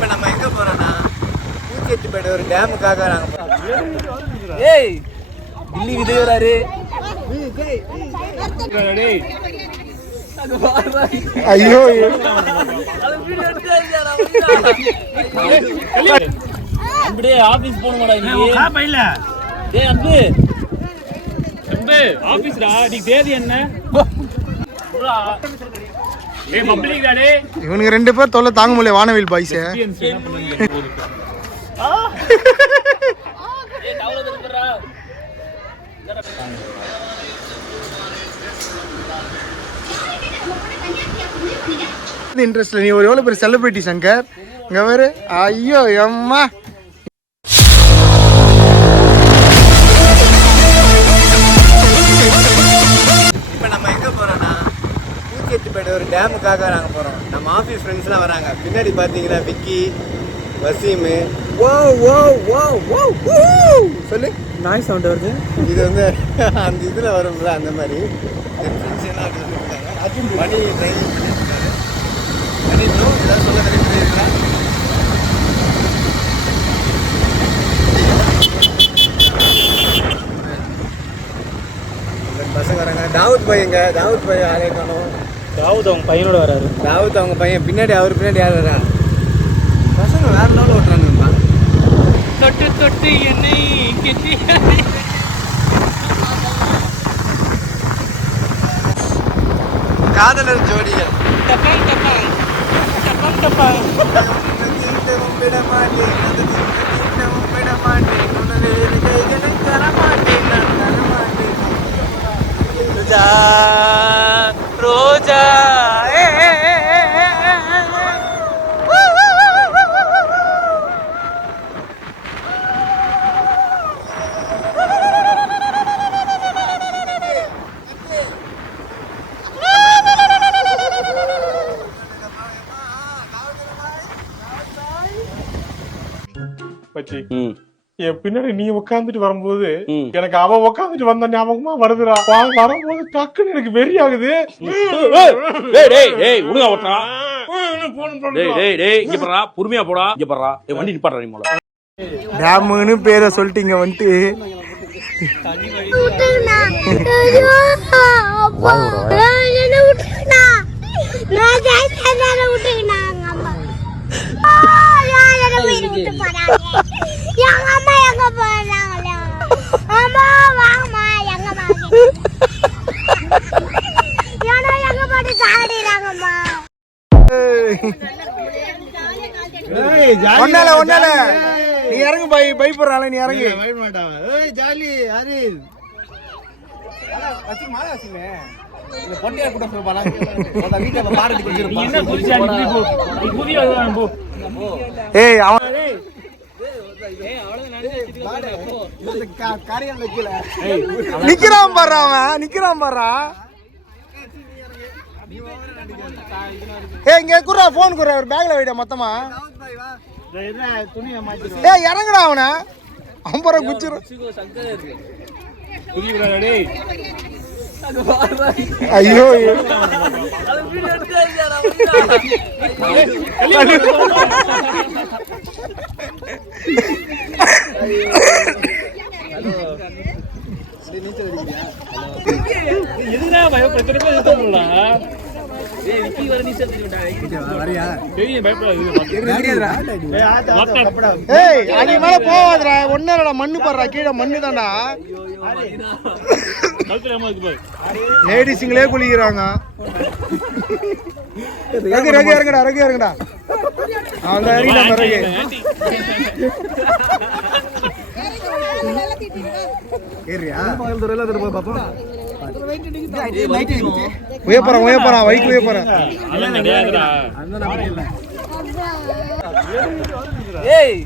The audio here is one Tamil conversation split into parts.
இப்போ நம்ம எங்கே போகிறோன்னா பூச்செட்டிப்பேட்டை ஒரு டேமுக்காக நாங்கள் போகிறோம். ஏய் கில்லி விஜய் வராரு. ஐயோ அப்படியே ஆபீஸ் போணுமாடா நீ? டேய் அன்பு அன்பு ஆபீஸ்டா. நீ தேதி என்ன? ஏய் பப்ளிக் டா டேய். இவனுங்க ரெண்டு பேர் தொல்லை தாங்க முடியல வானவில் பாய்ஸ். ஏய் டவுல திருறா. இன்ட்ரெஸ்ட்ல நீ ஒரு எவ்வளவு பெரிய செலிபிரிட்டி சங்கர். இங்க வேறு ஐயோ அம்மா. இப்போ நம்ம எங்கே போகிறோன்னா பூச்செட்டிப்பேட்டை ஒரு டேமுக்காக நாங்கள் போகிறோம். நம்ம ஆஃபீஸ் ஃப்ரெண்ட்ஸ்லாம் வராங்க. பின்னாடி பார்த்தீங்கன்னா விக்கி, வசீமு. ஓ ஓ ஓ ஓ சொல்லு. நாய் சவுண்ட் வருது. இது வந்து அந்த இதில் வரும்ல அந்த மாதிரி என் ஃப்ரெண்ட்ஸ் எல்லாம் அப்படி சொல்லியிருக்காங்க. மணி ட்ரைனிங் பண்ணியிருக்காரு. மணி ப்ரோ ஏதாவது சொல்ல தெரியுங்களா? பசங்க வராங்க. தாவூத் பையங்க. தாவூத் பையன் ஆளே காணும். தாவூத் அவங்க பையனோட வராரு. தாவூத் அவங்க பையன். பின்னாடி அவர் பின்னாடி யார் வரா? பசங்க வேற லெவலில் ஓட்டுறானுப்பா. தொட்டு தொட்டு என்னை கெட்டி காதலர் ஜோடிகள். டப்பாங் டப்பாங் டப்பாங் டப்பாங். விட மாட்டேன் விட மாட்டேன் கைகளை தர மாட்டேன் நான் தர மாட்டேன். ரோஜா ரோஜா என் பின்னாடி நீ உட்காந்துட்டு வரும்போது எனக்கு அவ உட்காந்துட்டு வந்த ஞாபகமா வருதுடா. வரும்போது டக்குன்னு எனக்கு வெறி ஆகுது. பொறுமையா போடா. இங்க பாறா வண்டி நிப்பாடுறா. நீ போல டேமுன்னு பேரை சொல்லிட்டீங்க வந்துட்டு. ஒன்னால ஒன்னால நீ இறங்கு பயப்படுறாள். நீ இறங்கு. ஜாலி ஹரில் பொட்டியார் கூட வீட்டை பாரதி ஏய் அவன் நிக்கிறான் பாரு. அவன் நிக்கிறான் பாரு. ஏய் இங்க குறா போன் குறா. ஒரு பேக்ல வைடா மொத்தமா. ஏய் இறங்குடா அவனை. அம்பர குச்சிரு. ஐயோ எதுனா பயப்படுறா. ஏய் விக்கி வர நீ வரியா? பெரிய பயப்படாத. ஏய் அடி மேல போவாதடா. ஒண்ணேடா மண்ணு பாறா. கீழ மண்ணு தான்டா. லேடிஸ்ங்களே குளிக்குறாங்க. ரகு ரகு இறங்கடா. ரகு இறங்கடா. அவங்க இறங்கிடா ரகு. ஏறியா பகல் தூரல போய் பாப்போம். உயப்பறோம் உயப்பறோம் வைக்கு உயப்பறோம். ஏய்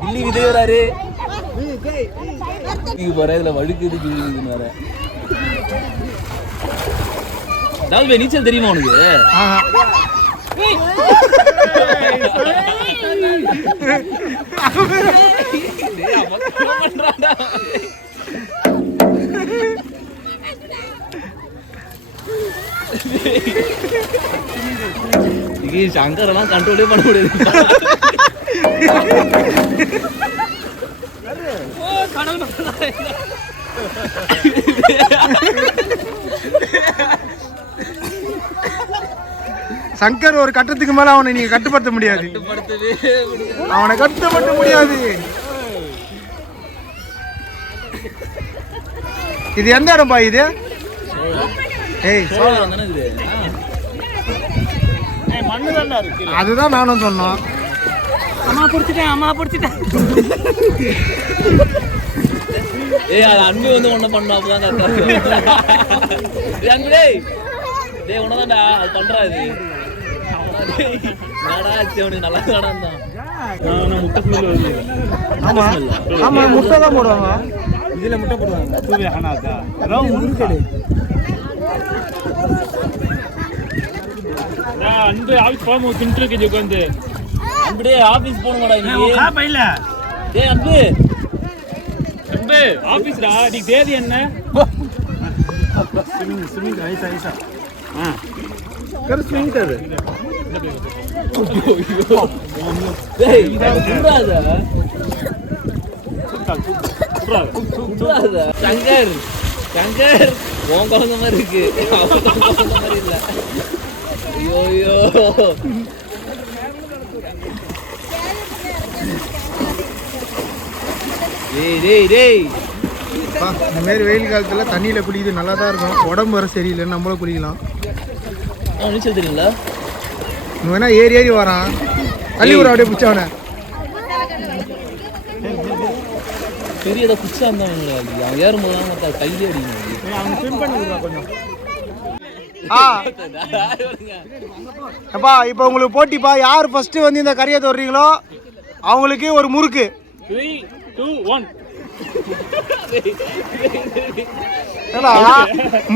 கில்லி விஜய் வராரு. நீங்க போற இதுல வழுக்குது கில்லி வர. தாவூத் நீச்சல் தெரியுமா உனக்கு? இன்னைக்கு சங்கரெல்லாம் கண்ட்ரோலே பண்ண முடியாது. சங்கர் ஒரு கட்டத்துக்கு மேல அவனை நீங்க கட்டுப்படுத்த முடியாது. அவனை கட்டுப்படுத்த முடியாது. இது எந்த இடம்பா இது? ஏய் அதுதான் நானும் சொன்னோம். அம்மா பிடிச்சிட்டேன். ஏய் அது அன்பு வந்து ஒண்ணு பண்ணா அப்பதான் அன்பு டேய் உனதான்டா அது பண்றா இது. நல்லா தான். ஆமா ஆமா முட்டை தான் போடுவாங்க. இதுல முட்டை போடுவாங்க. அன்பு ஆபீஸ் போகாம தின்ட்டு உட்காந்து அன்புடே ஆபீஸ் போகணுமாடா நீ? டேய் அன்பு ஆபீஸ்டா நீ தேதி என்ன? சங்கர் உன் குழந்தை மாதிரி இருக்கு, மாதிரி இல்ல. ஐயோ இந்த மாதிரி வெயில் காலத்துல தண்ணியில குளிக்குது நல்லா தான் இருக்கும். உடம்பு வர சரியில்லைன்னு நம்மளும் குளிக்கலாம். நீச்சல் தெரியுங்களா? வேணா ஏறி வரான் தள்ளி விட அப்படியே பிடிச்சவன. பெரியதா குச்சா இருந்தாங்க அவன் ஏறும்போது கையே அடிக்கணும். அப்பா இப்போ உங்களுக்கு போட்டிப்பா. யார் ஃபர்ஸ்ட் வந்து இந்த கரையை தொடுறீங்களோ அவங்களுக்கு ஒரு முறுக்கு. 3, 2, 1.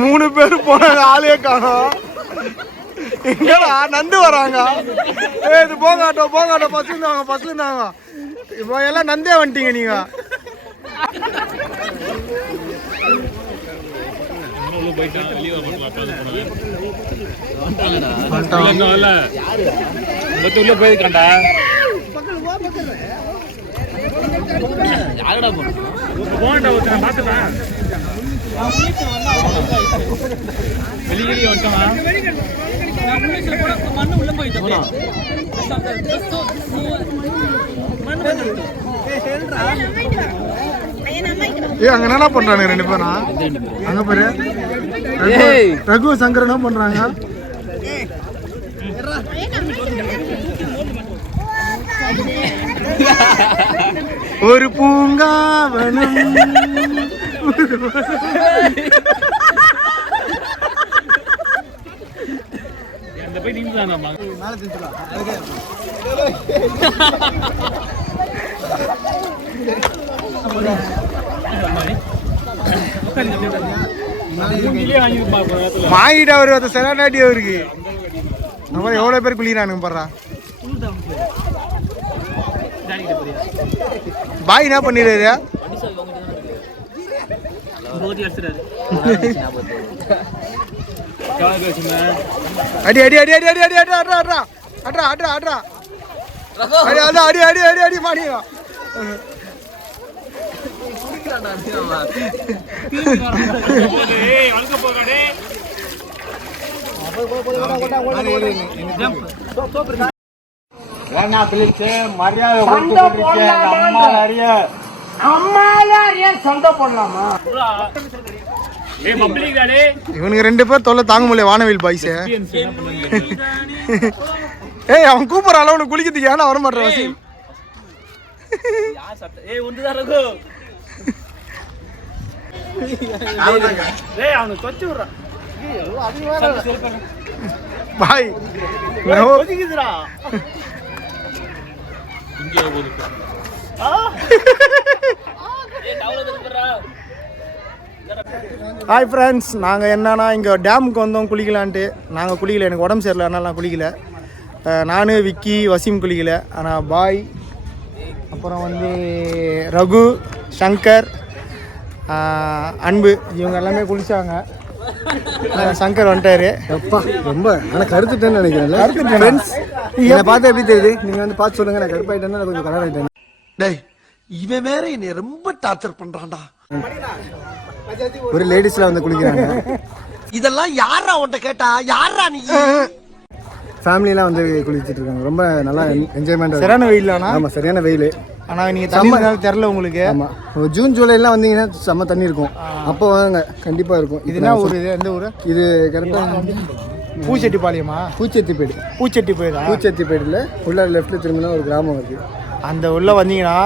3 பேர் போனாங்க, ஆளே காணோம். எங்கடா நந்து வராங்க? இது போங்காட்டம் பஸ்ல இருந்தாங்க. இப்போ எல்லாம் நந்தே வந்துட்டீங்க நீங்க. போயிருக்காண்டா யாரடா போனா வெளியே வந்துட்டோமா? மண்ணு உள்ள போயிட்டு அங்க என்ன பண்றாங்க 2 பேரும்? அங்க பாரு ரகு சங்கர் என்ன பண்றாங்க? ஒரு பூங்காவனம் போய் நீங்க மாயிட்ட அவரு செலாட்டி அவருக்கு நம்ம எவ்வளவு பேர் குளிக்கிறானுங்க பாடுறா. பாய் என்ன பண்ணிடுறாரு? அடி அடி அடி அடி அடி அடி அடி அட்ரா அட்ரா அட்ரா அட்ரா அட்ரா அடி அடி அடி அடி அடி அடி மாடியா. இவனுக்கு 2 பேர் தொல்லை தாங்க முடியல. வானவில் பாய்ஸ். ஏய் அவன் கூப்பிடுற அளவுக்கு குளிக்கிறதுக்கு ஏன்னா வர மாட்டேன் வசீம். பாய் ஹாய் ஃப்ரெண்ட்ஸ், நாங்கள் என்னன்னா இங்கே டேமுக்கு வந்தோம் குளிக்கலான்ட்டு. நாங்கள் குளிக்கல, எனக்கு உடம்பு சரியில்லை, அதனால நான் குளிக்கல. நான் விக்கி வசீம் குளிக்கல. ஆனால் பாய், அப்புறம் வந்து ரகு, சங்கர், அன்பு இவங்க எல்லாமே குளித்தாங்க. சங்கர் வந்துட்டாரு. அப்பா ரொம்ப ஆனால் கருத்துட்டேன்னு நினைக்கிறேன். கருத்துட்டேன். என்னை பார்த்து எப்படி தெரியுது? நீங்கள் வந்து பார்த்து சொல்லுங்கள். நான் கருப்பாயிட்டேன்னா நான் கொஞ்சம் கலர் ஆகிட்டேன். டேய் இவன் வேற என்னை ரொம்ப டார்ச்சர் பண்றான்டா. ஒரு லேடிஸ்லாம் வந்து குளிக்கிறாங்க. இதெல்லாம் யாரா உன்கிட்ட கேட்டா? யாரா நீ? ஃபேமிலியெலாம் வந்து குளிச்சுட்டு இருக்காங்க. ரொம்ப நல்லா என்ஜாய்மெண்ட். சரியான வெயிலானா? ஆமாம் சரியான வெயில். ஆனால் நீங்கள் தண்ணி தெரில உங்களுக்கு. ஆமாம் ஜூன் ஜூலைலாம் வந்தீங்கன்னா செம்ம தண்ணி இருக்கும். அப்போ வாங்க கண்டிப்பாக இருக்கும். இதுனா ஒரு இது எந்த ஊர்? இது கரெக்டாக பூச்செட்டிப்பாளையமா? பூச்செட்டிப்பேடு. பூச்செட்டிப்பேடில் உள்ள லெஃப்ட்டில் திரும்பினா ஒரு கிராமம் இருக்குது. அந்த உள்ளே வந்தீங்கன்னா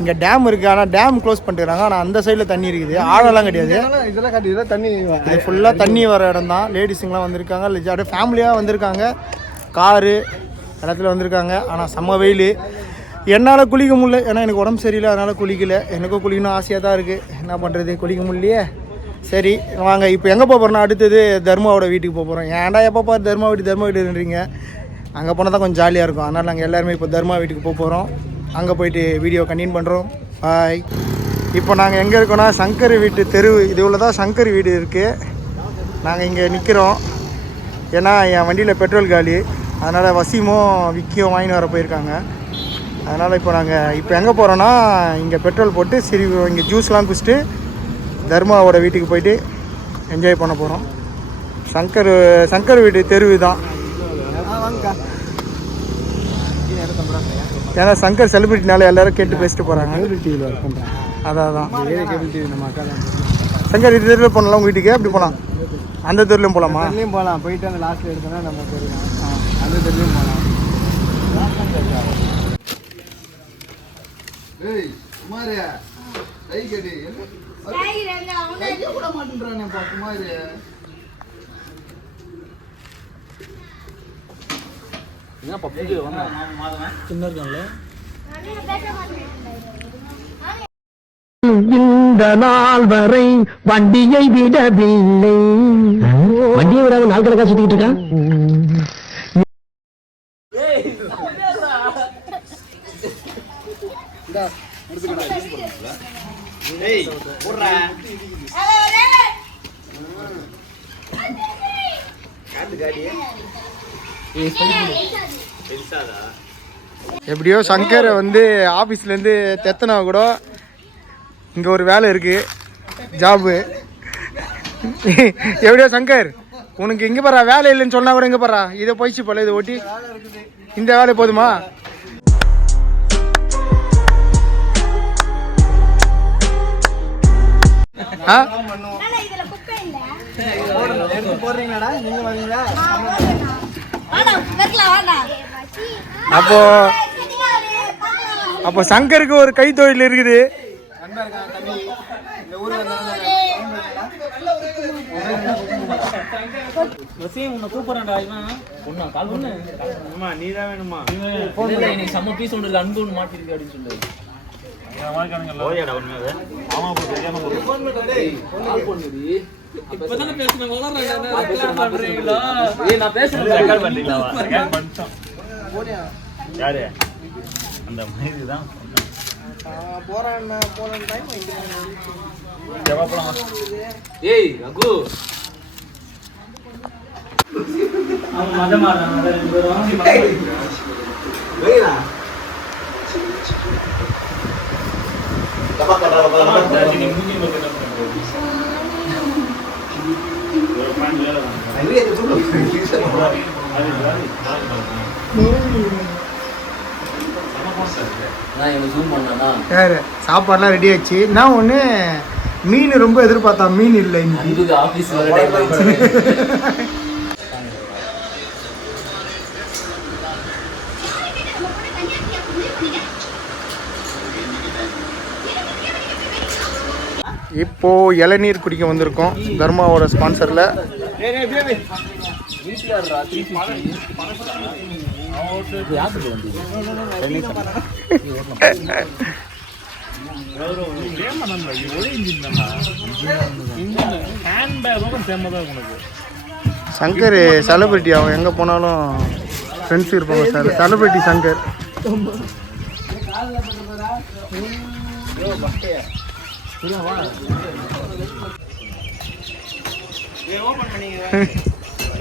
இங்கே டேம் இருக்குது. ஆனால் டேம் க்ளோஸ் பண்ணிட்டுறாங்க. ஆனால் அந்த சைடில் தண்ணி இருக்குது. ஆழம்லாம் கிடையாது. இதெல்லாம் காட்டி இதெல்லாம் தண்ணி இது ஃபுல்லாக தண்ணி வர இடம் தான். லேடிஸுங்கெலாம் வந்திருக்காங்க. அப்படியே ஃபேமிலியாக வந்திருக்காங்க. காரு இடத்துல வந்திருக்காங்க. ஆனால் செம்ம வெயில். என்னால் குளிக்க முடியல. ஏன்னா எனக்கு உடம்பு சரியில்லை. அதனால் குளிக்கலை. எனக்கும் குளிக்கணும் ஆசையாக தான் இருக்குது. என்ன பண்ணுறது, குளிக்க முடியலையே. சரி வாங்க இப்போ எங்கே போகிறோன்னா அடுத்தது தர்மாவோட வீட்டுக்கு போகிறோம். ஏன்டா எப்போ பாரு தர்மா வீட்டுன்றீங்க. அங்கே போனால் தான் கொஞ்சம் ஜாலியாக இருக்கும். அதனால் நாங்கள் எல்லாருமே இப்போ தர்மா வீட்டுக்கு போகிறோம். அங்கே போயிட்டு வீடியோ கண்டினியூ பண்ணுறோம். பாய். இப்போ நாங்கள் எங்கே இருக்கோன்னா சங்கர் வீட்டு தெரு. இது உள்ள தான் சங்கர் வீடு இருக்குது. நாங்கள் இங்கே நிற்கிறோம். ஏன்னா என் வண்டியில் பெட்ரோல் காலி. அதனால் வசீமும் விக்கியும் வாங்கின்னு வர போயிருக்காங்க. அதனால் இப்போ நாங்கள் எங்கே போகிறோன்னா இங்கே பெட்ரோல் போட்டு சரி இங்கே ஜூஸ்லாம் குடிச்சிட்டு தர்மாவோட வீட்டுக்கு போயிட்டு என்ஜாய் பண்ண போகிறோம். சங்கர் வீட்டு தெருவு தான். ஏன்னா சங்கர் செலிபிரிட்டினால எல்லாரும் கேட்டு பேசிட்டு போகிறாங்க. டிவியில் ஒர்க் பண்ணுறேன். அதான் கேபிள் டிவி நம்ம அக்கா தான். சங்கர் இது தெருவில் போனலாம் உங்கள் வீட்டுக்கு. அப்படி போகலாம். அந்த தெருலையும் போகலாமா? அதுலேயும் போகலாம். போயிட்டு அந்த லாஸ்ட்டில் எடுத்தோன்னா நம்ம போயிருக்கோம். அந்த தெருலையும் போகலாம். ஏய் குமார் கை கடி கூட மாட்டேன்றானேப்பா குமார். இந்த நாள் வரை வண்டியை விடவில்லை. வண்டியை விடாம நாள் கணக்கா சுத்திட்டு இருக்கான். எப்படியோ சங்கரை வந்து ஆஃபீஸ்லேருந்து தெத்தனா கூட இங்கே ஒரு வேலை இருக்குது, ஜாபு. எப்படியோ சங்கர் உனக்கு இங்கே பாரா வேலை இல்லைன்னு சொன்னால் கூட இங்கே பாரா இதை போயிடுச்சு போல. இதை ஓட்டி இந்த வேலை போதுமா? ஆ போடுறீங்களாடா நீங்க வரீங்களா? அப்போ சங்கருக்கு ஒரு கைத்தொழில் இருக்குது. நீதான் வேணுமா? செம்ம பீஸ் ஒன்று அன்பு ஒன்று மாட்டிருக்கு அப்படின்னு சொல்லு. இப்பதானே பேசுன நான் பேசுறேன். யாரு அந்த மாதிரி தான் ஏய் ரகு சாப்பாடுலாம் ரெடி ஆச்சு. நான் ஒன்று மீன் ரொம்ப எதிர்பார்த்தா மீன் இல்லை இன்னைக்கு. ஆஃபீஸ் இப்போ இளநீர் குடிக்க வந்திருக்கோம் தர்மாவோட ஸ்பான்சர்ல. சங்கர் செலிபிரிட்டி, அவன் எங்கே போனாலும் ஃப்ரெண்ட்ஸ் இருப்பாங்க. Sir celebrity Shankar.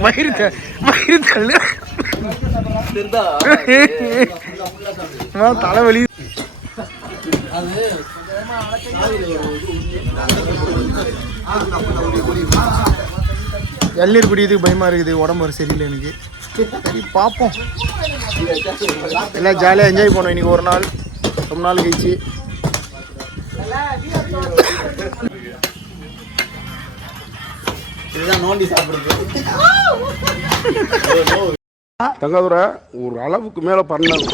வயிறு தள்ளு தலைவலி. இளநீர் குடிக்கிறதுக்கு பயமா இருக்குது, உடம்பு ஒரு சரியில்லை எனக்கு. சரி பார்ப்போம், எல்லாம் ஜாலியாக என்ஜாய் பண்ணுவோம் இன்னைக்கு ஒரு நாள், ரொம்ப நாள் கழிச்சு. இதுதான் நோண்டி சாப்பிடுறது. தங்காதுரை ஒரு அளவுக்கு மேல பண்ணாங்க.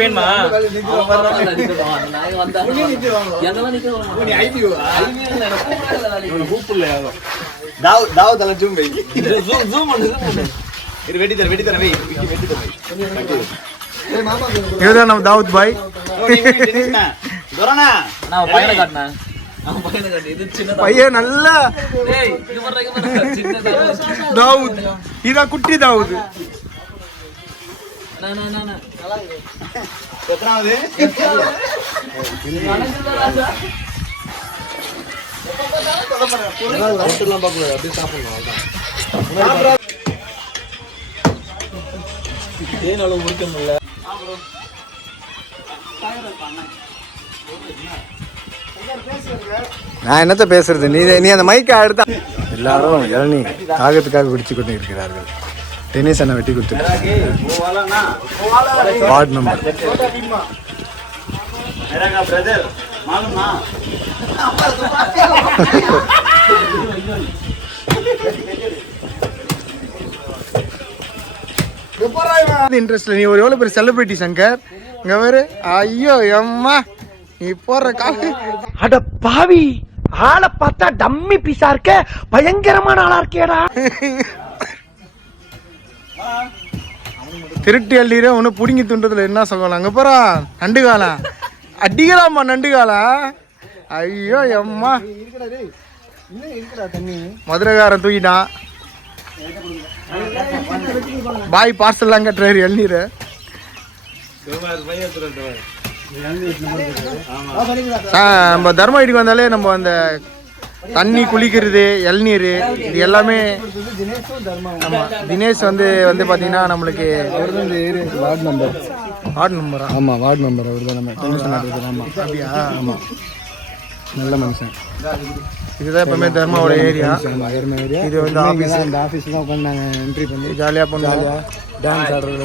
வேணுமா இதுதான் நம்ம தாவூத் பாய். பையனை காட்டினா பையன் நல்லா தாவூத், இதான் குட்டி தாவூத். எத்தனாவது? நான் என்னத்த பேசுறது, நீ அந்த மைக்கை அடுத்தா. எல்லாரும் இளநீ தாகத்துக்காக குடிச்சு கொண்டு இருக்கிறார்கள். டென்னிஸ் அண்ணா வெட்டி கொடுத்துட்டு வார்டு நம்பர். இன்ட்ரெஸ்ட்ல நீ ஒரு எவ்வளவு பெரிய செலிபிரிட்டி சங்கர். இங்க வேறு ஐயோ அம்மா நீ போடுற காசு. அட பாவி, ஆளை பார்த்தா டம்மி பீஸா இருக்க, பயங்கரமான ஆளா இருக்கேடா. திருட்டு அள்ளீரே ஒன்று பிடுங்கி துண்டதுல என்ன சொல்லலாம். அங்கே போறா நண்டுகாலா அடிக்கலாமா நண்டுகாலா. ஐயோ எம்மா மதுரைக்காரன் தூக்கிட்டான். பாய் பார்சல்லாம் கட்டுறாரு இளநீரை. நம்ம தர்மா வீட்டுக்கு வந்தாலே நம்ம அந்த தண்ணி குளிக்கிறது இளநீர் இது எல்லாமே. ஆமாம், தினேஷ் வந்து பார்த்தீங்கன்னா நம்மளுக்கு வார்டு நம்பரா? ஆமாம், வார்டு மெம்பர் அவர் தான். நம்ம டென்ஷன் ஆகுது. ஆமாம், அப்படியா? ஆமாம், நல்ல மனுஷன். இதுதான் எப்பவுமே தர்மாவோட ஏரியா. இது வந்து ஆஃபீஸ். இந்த ஆஃபீஸ் தான் உட்காந்து நாங்கள் என்ட்ரி பண்ணி ஜாலியாக பண்ணுவோம். டான்ஸ் ஆடுறது.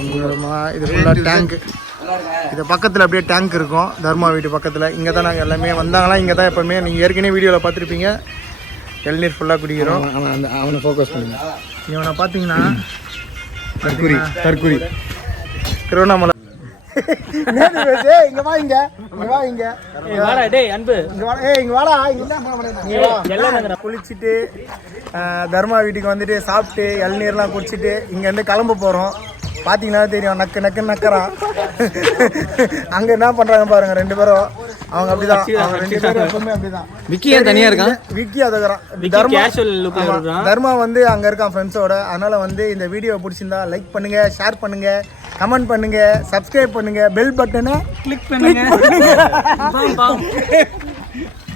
இது ஃபுல்லாக டேங்க். இது பக்கத்தில் அப்படியே டேங்க் இருக்கும் தர்மா வீட்டு பக்கத்தில். இங்கே தான் நாங்கள் எல்லாமே வந்தாங்களாம். இங்கே தான் எப்போவுமே நீங்கள் ஏற்கனவே வீடியோவில் பார்த்துருப்பீங்க இளநீர் ஃபுல்லாக குடிக்கிறோம். அவனை ஃபோக்கஸ் பண்ணுங்க. இவனை பார்த்தீங்கன்னா தற்குறி திருவண்ணாமலை. இங்க வா, இங்க வா, இங்க அன்பு இங்க வாடா. குளிச்சுட்டு தர்மா வீட்டுக்கு வந்துட்டு சாப்பிட்டு இளநீர்லாம் குடிச்சிட்டு இங்கேருந்து கிளம்ப போகிறோம். பார்த்தீங்கன்னா தெரியும், நக்கு நக்குன்னு நக்கறான். அங்கே என்ன பண்ணுறாங்க பாருங்க ரெண்டு பேரும். அவங்க அப்படிதான், அவங்க ரெண்டு பேரும் எப்பவுமே அப்படிதான். விக்கியா தனியாக இருக்கான். விக்கி அதுக்குறான். தர்மா வந்து அங்கே இருக்கான் ஃப்ரெண்ட்ஸோட. அதனால் வந்து இந்த வீடியோ பிடிச்சிருந்தா லைக் பண்ணுங்கள், ஷேர் பண்ணுங்கள், கமெண்ட் பண்ணுங்கள், சப்ஸ்கிரைப் பண்ணுங்கள், பெல் பட்டனை கிளிக் பண்ணுங்கள்.